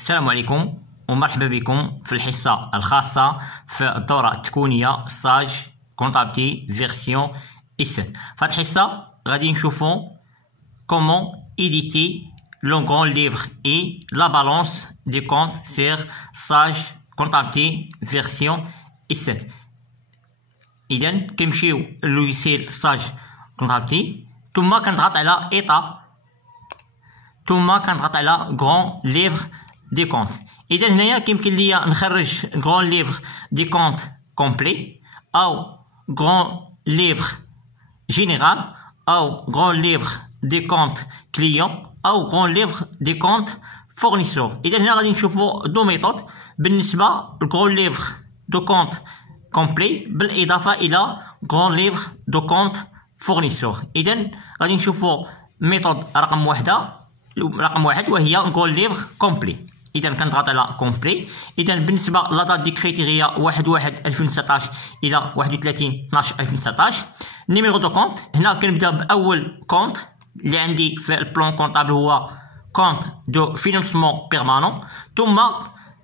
السلام عليكم ومرحبا بكم في الحصة الخاصة في الدورة التكوينية ستاج كونطابتي فيرسيون اس7. في هذه الحصة غادي نشوفو كومون ايديتي لو غران ليفر اي لا بالونس دي كونت سير ستاج كونطابتي فيرسيون اس7. اذا كنمشيو للوجيسيال ستاج كونطابتي ثم كنضغط على ايطا ثم كنضغط على غران ليفر دي كونت. اذا هنايا كيمكن ليا نخرج غران ليفر دي كونت كومبلي او غران ليفر جينيرال او غران ليفر دي كونت كليون او غران ليفر دي كونت فورنيسور. اذا هنا غادي نشوفوا دو ميثود بالنسبه لغران ليفر دو كونت كومبلي بالاضافه الى غران ليفر دو كونت فورنيسور. اذا غادي نشوفوا ميثود رقم واحد وهي غران ليفر كومبلي. اذا كنضغط على كومبلي. اذا بالنسبه لا دات دي كريتيريا 1/1/2019 الى 31/12/2019. نيميرو دو كونت هنا كنبدا باول كونت اللي عندي في البلان كونطابل هو كونت دو فينانسمون بيرمانون، ثم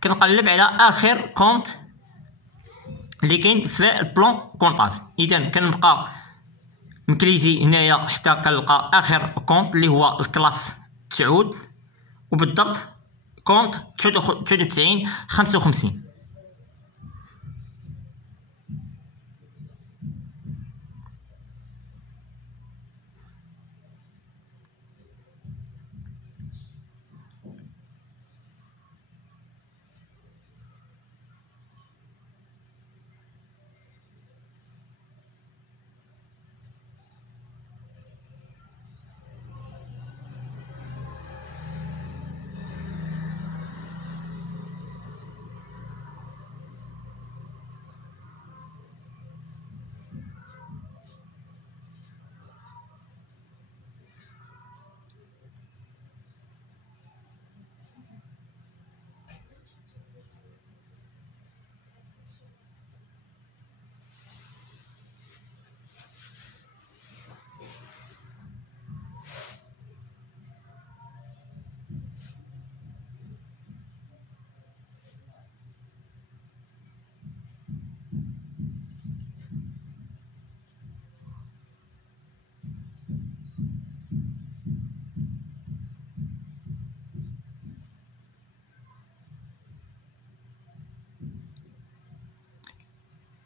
كنقلب على اخر كونت اللي كاين في البلان كونطابل. اذا كنبقى مكليزي هنايا حتى كنلقى اخر كونت اللي هو الكلاس 9 وبالضبط كونت 9955.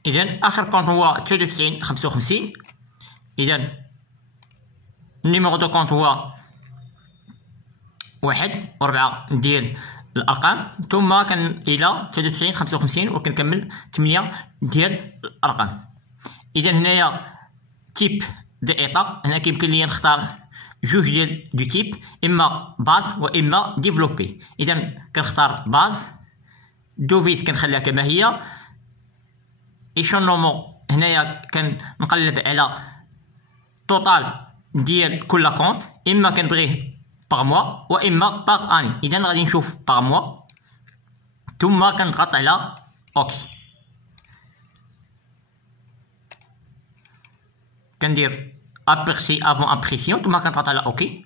إذا آخر كونت هو 9955. إذا النيميرو دو كونت هو 1 و4 ديال الأرقام، ثم كان إلى 9955 وكنكمل 8 ديال الأرقام. إذا هنايا تيب دي إيطا، هنا كيمكن ليا نختار جوج ديال دو تيب، إما باز وإما ديفلوبي. إذا كنختار باز، دوفيس كنخليها كما هي، ايشونومون هنايا كنقلب على توتال ديال كل كونت، اما كنبغيه باغ موا واما باغ اني. اذا غادي نشوف باغ موا ثم كنضغط على اوكي. كندير ابيرسي افون امبريسيون ثم كنضغط على اوكي.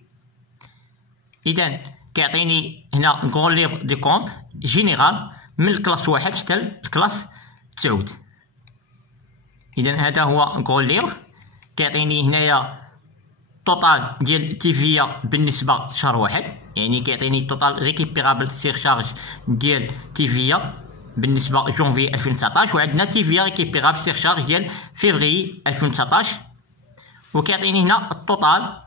اذا كيعطيني هنا غران ليفر دي كونت جينيرال من الكلاس 1 حتى الكلاس 9. إذا هذا هو غران ليفر، كيعطيني هنايا توتال ديال تيفيا بالنسبة لشهر واحد، يعني كيعطيني توتال ريكيبيرابل سيرشارج ديال تيفيا بالنسبة لجونفي 2019، وعندنا تيفيا ريكيبيرابل سيرشارج ديال فيفري 2019، وكيعطيني هنا التوتال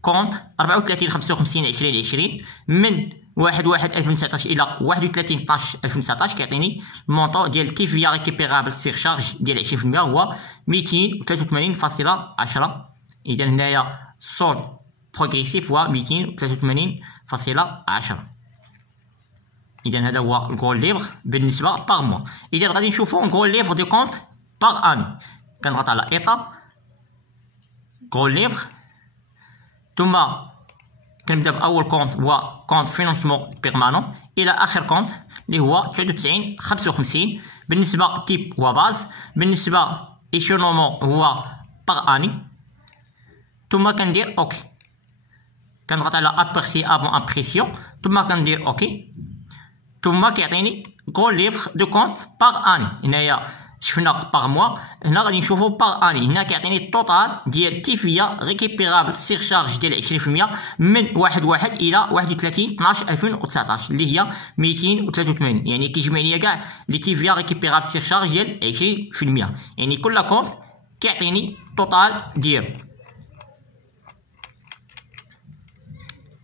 كونت 34/55/2020 من 1/1/2019 الى 31/12/2019. كيعطيني المونطو ديال تيفيا ريكيبيرابل سيرشارج ديال 20% هو 283.10. اذا هنايا سولد بروغريسيف هو 283.10. اذا هذا هو الغران ليفر بالنسبه باغ موا. اذا غادي نشوفو غران ليفر دي كونت باغ اني. كنضغط على ايطا غران ليفر، ثم كنبدا باول كونت هو كونت فينانسمون بيرمانون الى اخر كونت اللي هو 9955. بالنسبه تيب هو باز، بالنسبه ايشونومون هو باغ اني، ثم كندير اوكي. كنضغط على ابرسيابل امبريسيون ثم كندير اوكي ثم كيعطيني كون ليبر دو كونت باغ اني. هنايا شفنا باغ موا، هنا غادي نشوفو باغ اني. هنا كيعطيني التوتال ديال تيفيا ريكيبيرابل سيرشارج ديال 20% من 1 الى 31/12/2019 اللي هي 283. يعني كيجمع ليا كاع لي تيفيا ريكيبيرابل سيرشارج ديال 20%. يعني كل كونت كيعطيني التوتال ديالو.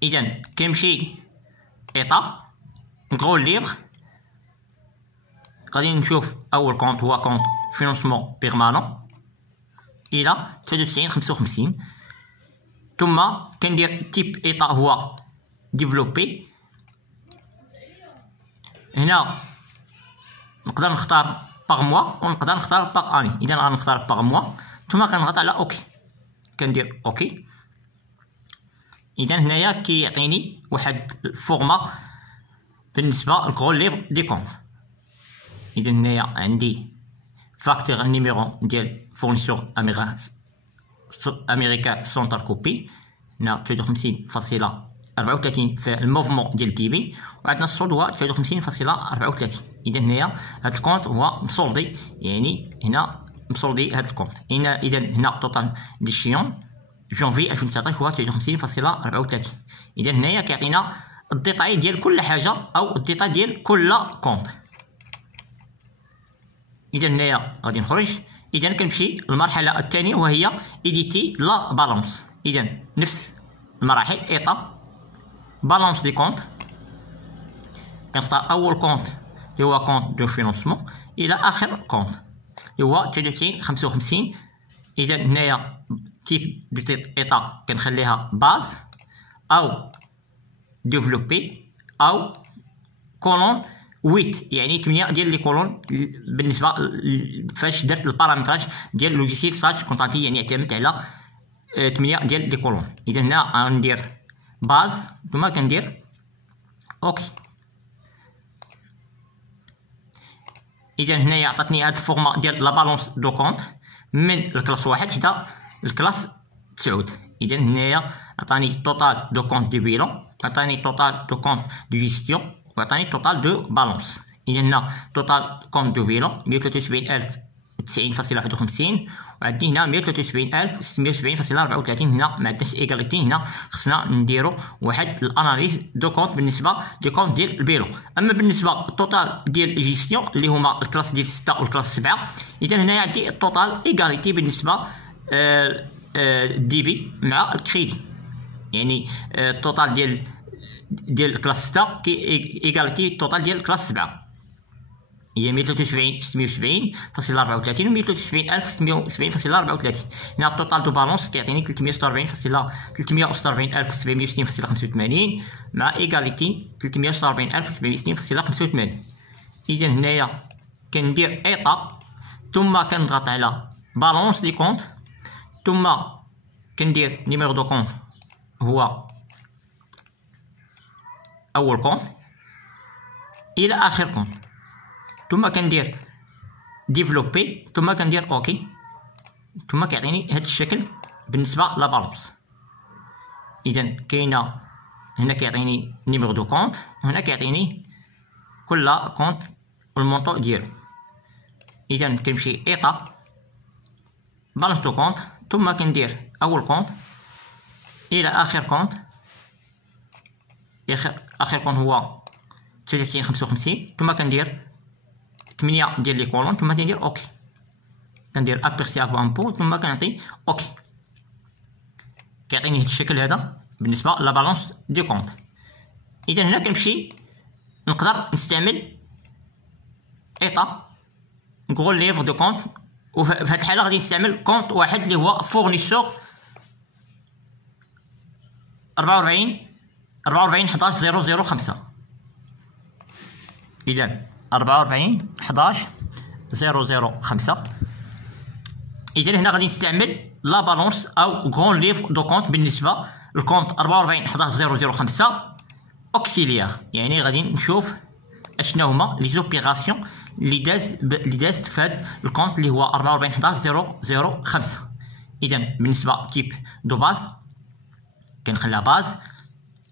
اذا كنمشي ايطا نغول ليبر، غادي نشوف اول كونت هو كونت فينونسمون بيرمانون الى 93/55 ثم كندير تيب ايطا هو ديفلوبي. هنا نقدر نختار باغ موا ونقدر نختار باغ اني. اذا غنختار باغ موا ثم كنضغط على اوكي كندير اوكي. اذا هنايا كيعطيني واحد الفورما بالنسبه لكغول ليفر دي كونت. اذا هنايا عندي فاكتور النيميرو ديال فورنيسور امريكا سونتر كوبي، هنا 53.34 في الموفمون ديال دي بي، وعندنا السولد هو 53.34. اذا هنايا هاد الكونت هو مسولدي، يعني هنا مسولدي هاد الكونت. اذا هنا توتال ديشيون جونفي 2019 هو 53.34. اذا هنايا كيعطينا الديتاي ديال كل حاجه او الديتاي ديال كل كونت. اذا هنايا غادي نخرج. اذا كنمشي للمرحله الثانيه وهي ايديتي لا بالونس. اذا نفس المراحل ايطا بالونس دي كونت، كنختار اول كونت اللي هو كونت دو فينونسمون الى اخر كونت اللي هو 93/55. اذا هنايا تيب دو ايطا كنخليها باز او ديفلوبي او كولون 8، يعني 8 ديال لي كولون بالنسبه فاش درت البارامتراج ديال لوجيسيال ساج كونتابيل، يعني اعتمدت على 8 ديال لي كولون. اذا هنا غندير باز ثم كندير اوكي. اذا هنايا عطاتني هاد الفورما ديال لا بالونس دو كونت من الكلاس 1 حتى الكلاس 9. اذا هنايا عطاني توتال دو كونت دو بيلون، عطاني توتال دو كونت دو جيستيون، وعطاني توتال دو بالونس. اذا هنا توتال كونت دو بيلون 173,090.51 وعندي هنا 173,670.34. هنا ما عندناش ايكاليتي، هنا خصنا نديرو واحد الاناليز دو كونت بالنسبه لي كونت ديال البيلون. اما بالنسبه للتوتال ديال جيستيون اللي هما الكلاس ديال 6 والكلاس 7، اذا هنايا عندي التوتال ايكاليتي بالنسبه دي بي مع الكريدي، يعني التوتال ديال الكلاس 6 كي ايكاليتي التوتال ديال الكلاس 7 هي 173,670.34 و 173,670.34. هنا التوتال دو بالونس كيعطيني 346,760.85 مع ايكاليتي 346,760.85. اذا هنايا كندير ايطا ثم كنضغط على بالونس دي كونت ثم كندير نيميرو دو كونت هو اول كونت الى اخر كونت ثم كندير ديفلوبي ثم كندير اوكي ثم كيعطيني هذا الشكل بالنسبه لا بالونس. اذا كاينه هنا كيعطيني نيميرو دو كونت وهنا كيعطيني كل كونت والمونطو ديالو. اذا كنمشي ايطا بالونس دو كونت ثم كندير اول كونت الى اخر كونت. اخر كونت هو 93.55 ثم كندير 8 ديال لي كولون ثم كندير اوكي، كندير ابرسيابل امبو ثم كنعطي اوكي. كيعطيني هاد الشكل هذا بالنسبه لا بالونس دي كونت. اذا هنا كنمشي نقدر نستعمل ايطا نقول ليفر دو كونت، وفي هاد الحاله غادي نستعمل كونت واحد اللي هو فورنيسور 44/11/005. اذا 44/11/005. اذا هنا غادي نستعمل لا بالونس او غون ليفر دو كونت بالنسبه للكونت 44/11/005 اوكسيليير، يعني غادي نشوف اشنو هما لي زوبيراسيون اللي دازت في هذا الكونت اللي هو 44/11/005. اذا بالنسبه تيب دو باز كنخليها باز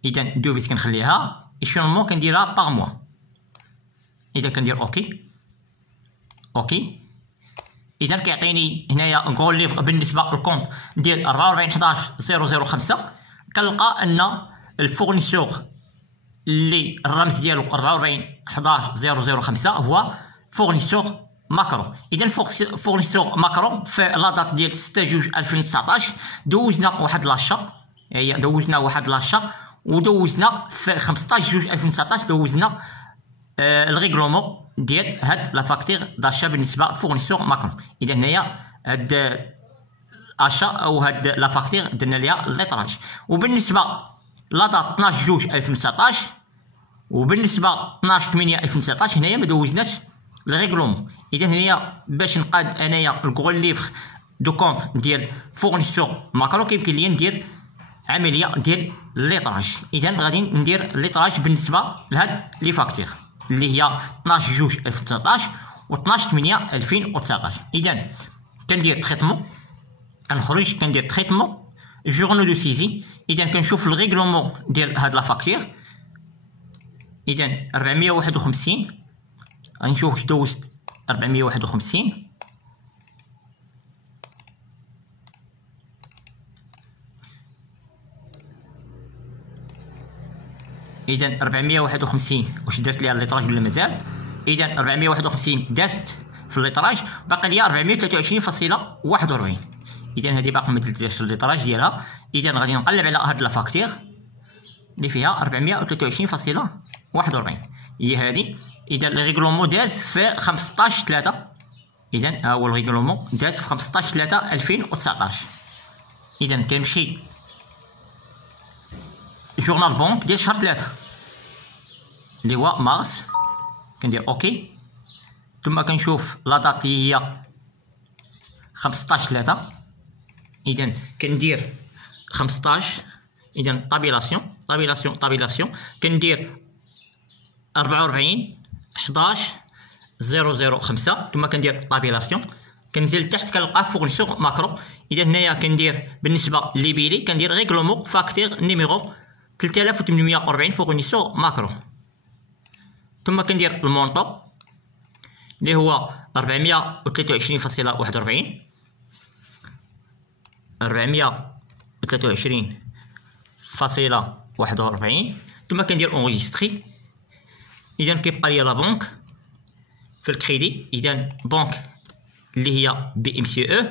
اذا دوفيس كنخليها ايشونمون كنديرها باغ موا. اذا كندير اوكي اذا كيعطيني هنايا نقول لي بالنسبه للكونط ديال 44110005 كنلقى ان الفورنيسور اللي الرمز ديالو 44110005 هو فورنيسور ماكرون. اذا فورنيسور ماكرون في لا دات ديال 6/2/2019 دوزنا واحد لاشا، هي دوزنا واحد لاشا ودوزنا في 15/2/2019 دوزنا الريغلومون ديال هاد لا فاكتور داشا بالنسبه لفورنيسور ماكرون. اذا هنايا هاد اشا او هاد لا فاكتور درنا ليها ليطراج. وبالنسبه لا دات 12/2/2019 وبالنسبه 12/8/2019 هنايا ما دوزناش الريغلومون. اذا هنايا باش نقاد انايا نقول ليفغ دو كونط ديال فورنيسور ماكرون كيمكن ليا ندير عمليه ديال ليطراج. اذا غادي ندير ليطراج بالنسبه لهاد لي فاكتور اللي هي 12/2/2019 و 12/8/2019. اذا كندير تريتمون، كنخرج كندير تريتمون جورنو دو سيزي. اذا كنشوف الريغلومون ديال هاد لا فاكتور. اذا 451 غنشوف واش دوزت 451. اذا 451 واش درت ليها الليطراج ولا مازال؟ اذا 451 دازت في الليطراج، باقي ليا 423.41. اذا هذه باقي ما درتش الليطراج ديالها. اذا غادي نقلب على هاد لا فاكتور اللي فيها 423.41 هي هذه. اذا الريغلومون داز في 15/3. اذا ها هو الريغلومون داز في 15/3/2019. اذا كنمشي جورنال بونك ديال شهر 3 اللي هو مارس، كندير اوكي. ثم كنشوف لا دات هي 15/3. اذا كندير 15. اذا طابيلاسيون كندير 44/11/005. ثم كندير طابيلاسيون كنزل لتحت كنلقى فورنيسور ماكرون. اذا هنايا كندير بالنسبه ليبيلي كندير ريغلومون فاكتور نيميرو 3840 فورنيسور ماكرون. ثم كندير المونطو اللي هو 423.41 423.41. ثم كندير اونغيستري. اذا كيبقى لي لا بنك في الكريدي. اذا بنك اللي هي بي ام سي او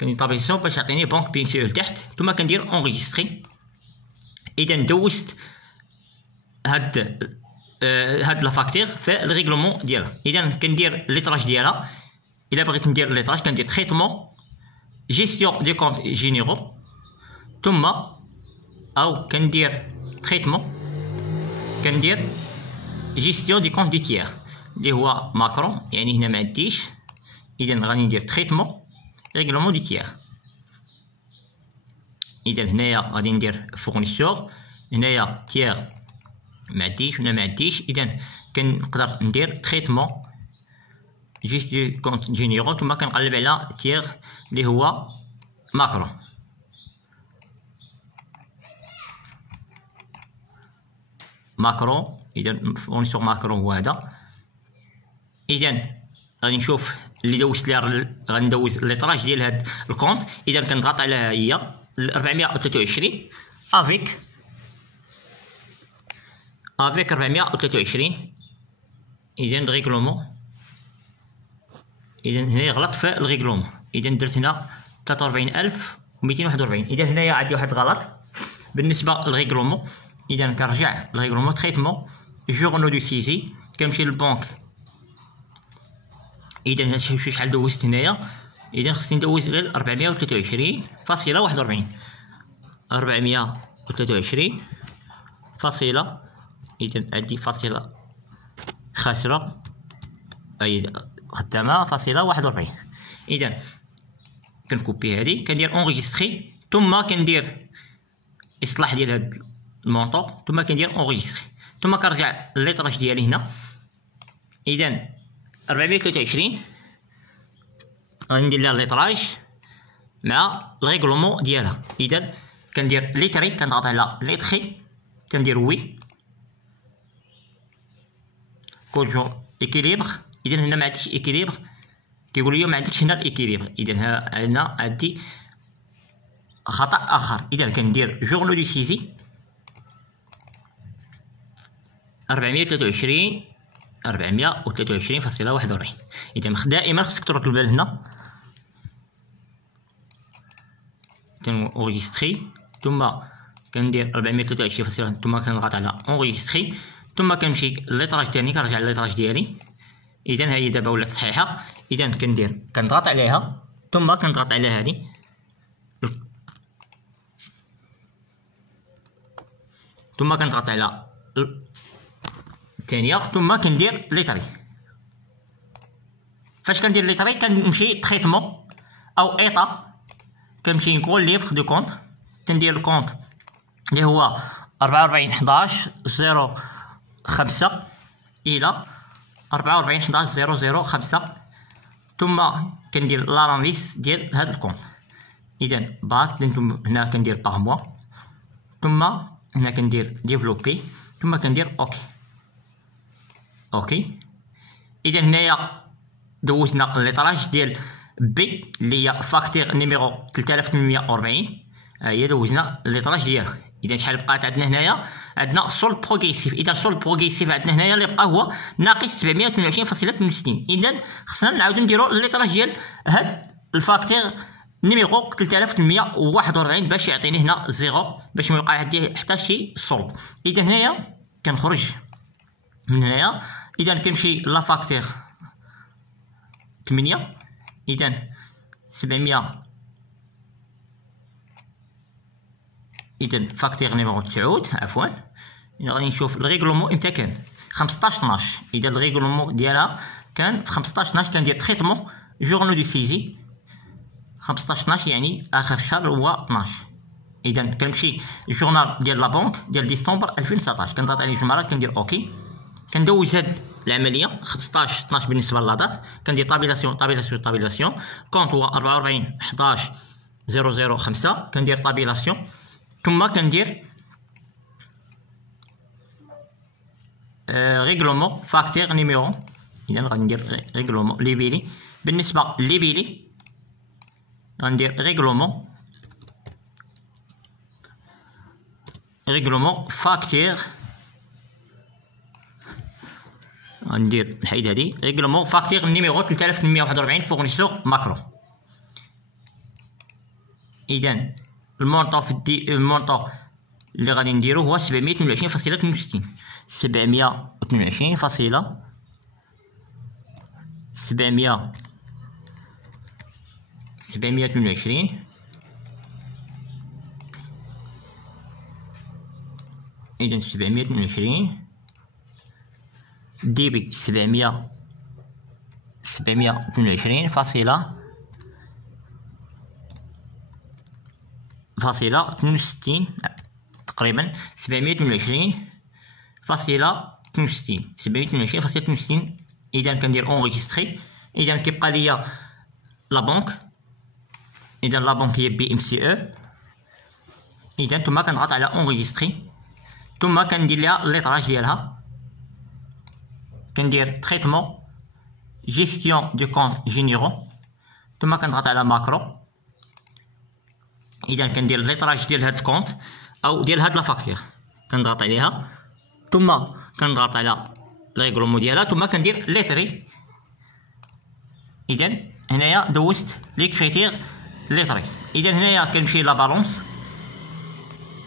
كندير طابيلاسيون باش يعطيني بنك بي ام سي او لتحت. ثم كندير اونغيستري. اذا دوزت هاد لا فاكتور في الريغلومون ديالها. اذا كندير ليطراج ديالها. الا بغيت ندير ليطراج كندير تريتمون جيستيون دي كونت جينيرو. ثم او كندير تريتمون كندير جيستيون دي كونت دي تيير اللي هو ماكرون، يعني هنا ما عنديش. اذا غادي ندير تريتمون ريغلومون دي تيير. اذا هنايا غادي ندير فورنيسور، هنايا تيير ما عنديش هنا ما عنديش. اذا كنقدر ندير تريتمون جيست دي كونت جينيرو. ثم كنقلب على تيير اللي هو ماكرون. اذا فورنيسور ماكرون هو هذا. اذا غادي نشوف اللي دوزت ليها، غادي ندوز الليطراج ديال هاد الكونت. اذا كنضغط على هي 423 افيك 423. اذا الريغلومون، اذا هنا غلط في الريغلومون. اذا درت هنا 43241. اذا هنايا عندي واحد غلط بالنسبه للريغلومون. اذا كنرجع للريغلومون تريتمون جورنو دو سيزي كنمشي للبنك. اذا نشوف شحال دوزت هنايا. اذا خصني ندوز غير 423.41 423 فاصلة. اذا عندي فاصلة خاسرة اي خدامة فاصلة 41. اذا كنكوبي هادي كندير اونغيستري. ثم كندير اصلاح ديال هاد المونطو. ثم كندير اونغيستري. ثم كنرجع لليطراج ديالي هنا. اذا 423 غادي ندير لها الليطراج مع الريغلومون ديالها. اذا كندير ليتري، كنضغط على ليتري، كندير وي كونجون ايكيليبر. اذا هنا ما عندكش ايكيليبر، كيقول لي ما عندكش هنا الايكيليبر، اذا هنا عندي خطا اخر. اذا كندير جورنو دو سيزي 423 423.41. اذا دائما خصك ترد البال هنا، كنوريجستري ثم كندير 423 ثم كنضغط على اونغيستري ثم كنمشي للليطراج تاني، كنرجع للليطراج ديالي. اذا ها هي دابا ولات صحيحه. اذا كنضغط عليها ثم كنضغط على هذه ثم كنضغط على الثانيه ثم كندير ليتري. فاش كندير ليتري كنمشي تريتمون او ايطا، كنمشي نقول ليبر دو كونت، كندير الكونت اللي هو 4411.05 الى 4411.005 ثم كندير لاناليز ديال هذا الكونت. اذا باس هنا كندير باغ موا ثم هنا كندير ديفلوبي ثم كندير اوكي. اذا هنايا دوزنا الليطراج ديال بي اللي هي فاكتور نيميرو 3840، هي دوزنا الليطراج ديالها. اذا شحال بقات عندنا هنايا؟ عندنا سول بروغريسيف. اذا سول بروغريسيف عندنا هنايا اللي بقى هو ناقص 728.62. اذا خصنا نعاودو نديرو الليطراج ديال هاد الفاكتور نيميرو 3841 باش يعطيني هنا زيرو، باش ما يبقى عندي حتى شي صلب. اذا هنايا كنخرج من هنايا، اذا كنمشي لا فاكتور 8، اذا 700، اذا فاكتور نيميرو 9 عفوا. اذا غادي نشوف الريغلومون امتى كان 15/12. اذا الريغلومون ديالها كان في 15/12. كندير تريتمون جورنو دو سيزي 15/12 يعني اخر شهر هو 12. اذا كنمشي الجورنال ديال لا بنك ديال ديسمبر 2019، كنضغط عليه جوج مرات كندير اوكي. كندوز هاد العمليه 15/12 بالنسبه للادات، كندير طابيلاسيون كونت هو 4411.005 كندير طابيلاسيون ثم كندير ريغلومون فاكتور نيميرو. اذا غادي ندير ريغلومون ليبيلي. بالنسبه ليبيلي غندير ريغلومون فاكتور، غندير نحيد هادي ريغلومون فاكتور نيميرو 3841 فورنيسور ماكرو. اذا المونطون في المونطون اللي غادي نديرو هو 722.62 722. إذا 722 دي بي 722.62 تقريبا 722.62. اذا كندير اونغيستري. اذا كيبقى ليا لا بنك، اذا لا بنك هي بي ام سي او. اذا ثم كنضغط على اونغيستري ثم كندير ليها الليطراج ديالها، كندير تريتمون جيستيون دو كونت جينيرو ثم كنضغط على ماكرو. اذا كندير الليطراج ديال هاد الكونت او ديال هاد لا فاكتور، كنضغط عليها ثم كنضغط على الريغلومون ديالها ثم كندير ليتري. اذا هنايا دوزت لي كريتير ليتري. اذا هنايا كنمشي لا بالونس،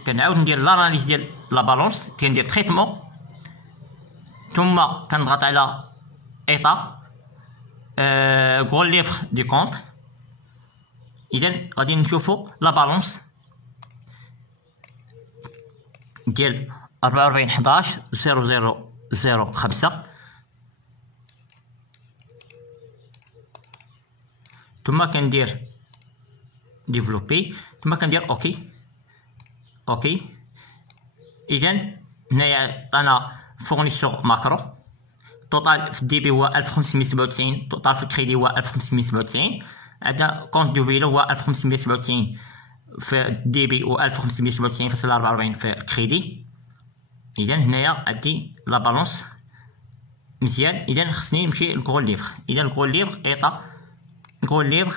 كنعاود ندير لاناليز ديال لا بالونس، كندير تريتمون ثم كنضغط على ايطا غول ليفر دي كونت. اذا غادي نشوفو لا بالونس ديال 4411.005 ثم كندير ديفلوبي ثم كندير اوكي. اذا هنايا عطانا فورنيسور ماكرو. توتال في الدي بي هو 1597، توتال في الكريدي هو 1597، عندنا كونت دوبيلو هو 1597 في الديبي و 1597.44 في الكريدي. اذا هنايا عندي لا بالونس مزيان. اذا خصني نمشي للكول ليبر. اذا الكول ليبر ايطا كول ليبر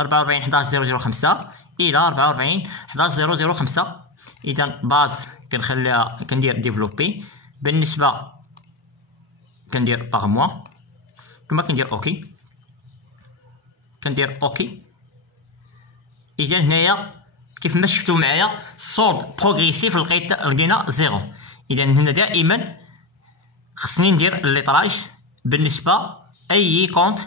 44.11.005 الى 44.11.005. اذا باز كنخليها كندير ديفلوبي. بالنسبه كندير باغ موا ثم كندير اوكي كندير اوكي. اذا هنايا كيف ما شفتوا معايا السولد بروغريسيف لقينا زيرو. اذا هنا دائما خصني ندير الليطراج بالنسبه اي كونت.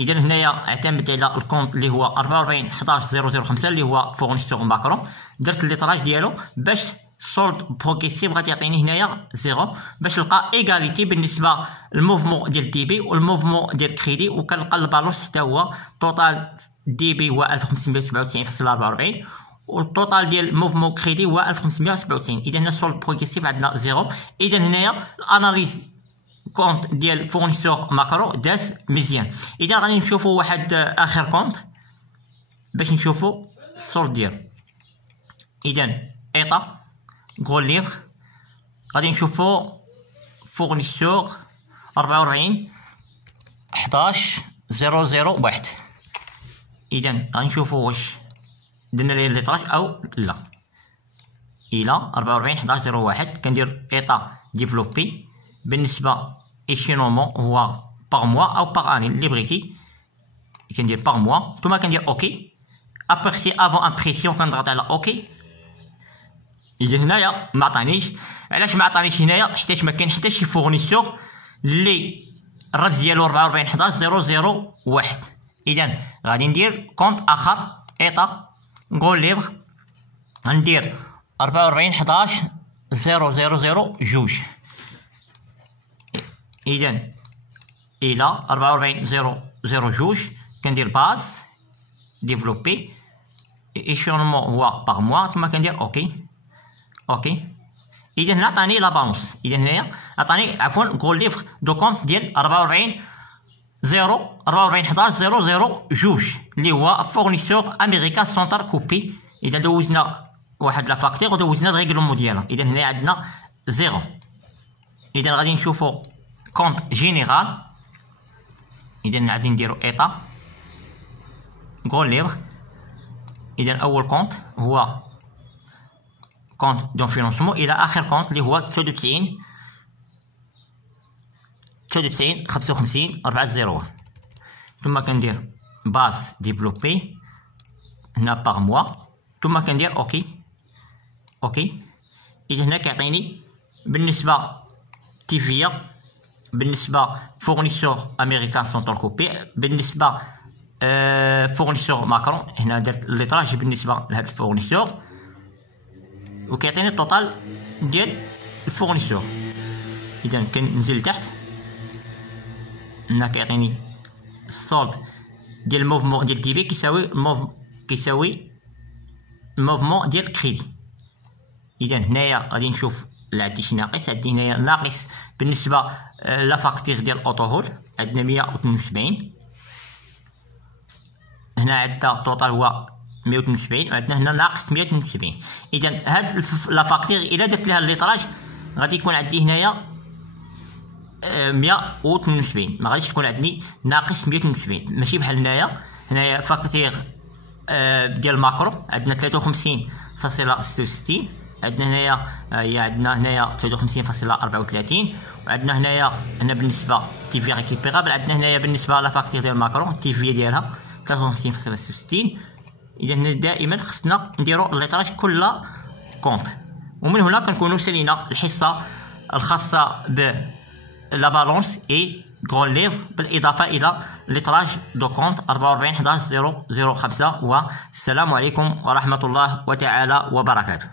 اذا هنايا اعتمدت على الكونت اللي هو 44.11.005 اللي هو فورنيسور ماكرون. درت الليطراج ديالو باش السولد بروغريسيف غادي يعطيني هنايا زيرو باش نلقى ايغاليتي بالنسبه للموفمون ديال ديبي والموفمون ديال كريدي. وكنلقى البالونس حتى هو توتال ديبي هو 1597.44 والتوتال ديال موفمون كريدي هو 1597. اذا هنا السولد بروغريسيف عندنا زيرو. اذا هنايا الاناليز كونت ديال فورنيسور ماكرو داز مزيان. اذا غادي نشوفوا واحد اخر كونت باش نشوفوا السولد ديالو. اذا ايطا كول ليبر غادي نشوفوا فورنيسور 44.11.001. اذا غنشوفوا واش درنا ليه الليطراج او لا. الى 44.11.001 كندير ايطا ديفلوبي. بالنسبه ايشينومون هو باغ موا او باغ اني اللي بغيتي كندير باغ موا ثم كندير اوكي. ابرسي افون امبريسيون كنضغط على اوكي. اذا هنايا ما عطانيش. علاش ما عطانيش هنايا؟ حيت ما كاين حتى شي فورنيسور اللي الرمز ديالو 44.11.001. اذا غادي ندير كونت اخر ايطا كول ليبر غندير 44.11.000 اذا الى 44.002 كندير باز ديفلوبي. ايشينمون هو باغ موا ثم كندير اوكي اوكي. اذا هنا عطاني لا بالونس. اذا هنايا عطاني عفوا كول ليبر دو كونت ديال 44.11.002 اللي هو فورنيسور امريكا سونتر كوبي. اذا دوزنا واحد لا فاكتور ودوزنا الريغلومون ديالها. اذا هنا عندنا زيرو. اذا غادي نشوفوا كونت جينيرال. اذا غادي نديرو ايطا كول ليبر. اذا اول كونت هو كونت دون فينونسمون الى اخر كونت اللي هو 99.55.401 ثم كندير باز ديفلوبي هنا باغ موا ثم كندير اوكي اوكي. اذا هنا كيعطيني بالنسبه تيفيا بالنسبه فورنيسور امريكان سونتر كوبي بالنسبه فورنيسور ماكرون. هنا درت الليطراج بالنسبه لهذا الفورنيسور وكيعطيني التوتال ديال الفورنيسور. اذا كننزل لتحت هنا كيعطيني السولد ديال الموفمون ديال ديبي كيساوي الموفمون ديال كريدي. اذا هنايا غادي نشوف لا عندي شي ناقص. عندي هنايا ناقص بالنسبه لا فاكتور ديال اوتوهول عندنا 172. هنا عندنا التوتال هو 172 وعندنا هنا ناقص 172. اذا هاد لا فاكتور الا درت لها الليطراج غادي يكون عندي هنايا 172 ما غاديش تكون عندي ناقص 172. ماشي بحال هنايا فاكتور ديال ماكرو عندنا 53.66 عندنا هنايا عندنا هنايا 53.34 وعندنا هنايا هنا بالنسبه تي في ريكيبيرابل عندنا هنايا بالنسبه لا فاكتور ديال ماكرو تي في ديالها 53.66. اذا هنا دائما خصنا نديرو الليطراج كل كونت. ومن هنا كنكونوا سالينا الحصه الخاصه ب لا بالونس اي كول ليبر بالاضافه الى ليطراج دو كونت 44.11.005. والسلام عليكم ورحمه الله وتعالى وبركاته.